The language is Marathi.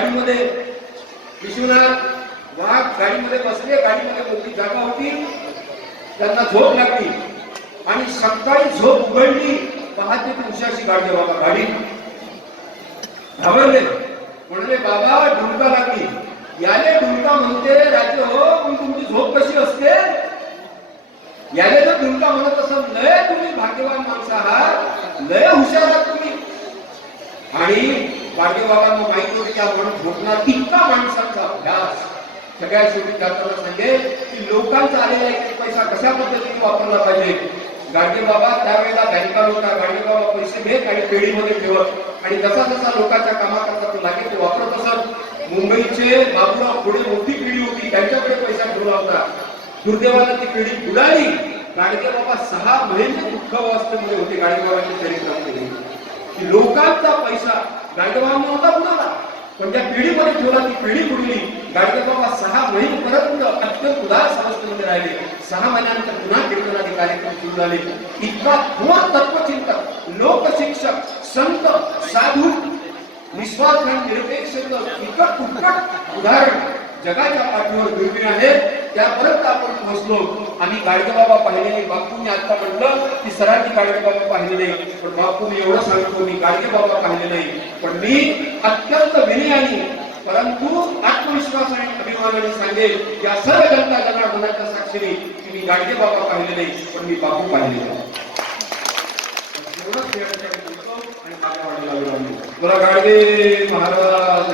गाडीमध्ये विश्वनाथ वाघ गाडीमध्ये बसले, गाडीमध्ये मोठी जागा होती, त्यांना झोप लागली आणि सकाळी झोप उघडली, पहाटे उशाची गाडी बाबा गाडी घाबरले, म्हणाले बाबा ढुंका लागली, याले ढुंका म्हणते राजे हो, पण तुमची झोप कशी असते? याले जर ढुंका म्हणत असत, लय तुम्ही भाग्यवान माणसं आहात, लय हुशार आहात तुम्ही. आणि भाग्यबाबांना माहिती होते की आपण झोपणार इतका माणसांचा अभ्यास. सगळ्या शेवटी जाताना सांगेल की लोकांचा आलेला एक पैसा कशा पद्धतीने वापरला पाहिजे. गाडगे बाबा त्यावेळेला बँका होता, गाडगे बाबा पैसे घेत आणि पेढीमध्ये ठेवत आणि जसा जसा लोकांच्या कामाकरता तो लागे तो वापरत असत. मुंबईचे बाबूराव पुढे मोठी पिढी होती, त्यांच्याकडे पैसा ठेवला होता. दुर्दैवानं ती पिढी बुडाली. गाडगे बाबा 6 महिने दुःखावस्थेमध्ये होते. गाडगे बाबांच्या चरित्रामध्ये की लोकांचा पैसा गाडगे बाबांना होता बुडाला, पण त्या पिढीमध्ये ठेवला, ती पिढी बुडली. गाडगे बाबा 6 महिने परत अत्यंत उदास अवस्थेमध्ये राहिले. 6 महिन्यानंतर पुन्हा कीर्तनाचे कार्यक्रम सुरू झाले. इतका थोर तत्वचिंतक, लोकशिक्षक, संत, साधू, निस्वार्थ निरपेक्ष इतकं उत्कट उदाहरण जगाच्या पाठीवर दुर्मिळ आहे. त्यापर्यंत आपण पोहोचलो. आम्ही गाडगे बाबा पाहिले नाही. बापूंनी आता म्हटलं की सरांनी गाडगे बाबा पाहिले नाही, पण बापू मी एवढं सांगतो मी गाडगे बाबा पाहिले नाही, पण मी अत्यंत विनयाने परंतु आत्मविश्वास आणि अभिमानाने सांगेल या सर्व जनता जनार्दनाच्या साक्षीने की मी गाडगे बाबा पाहिले नाही, पण मी बापू पाहिले नाही. एवढंच आणि गाडगे महाराज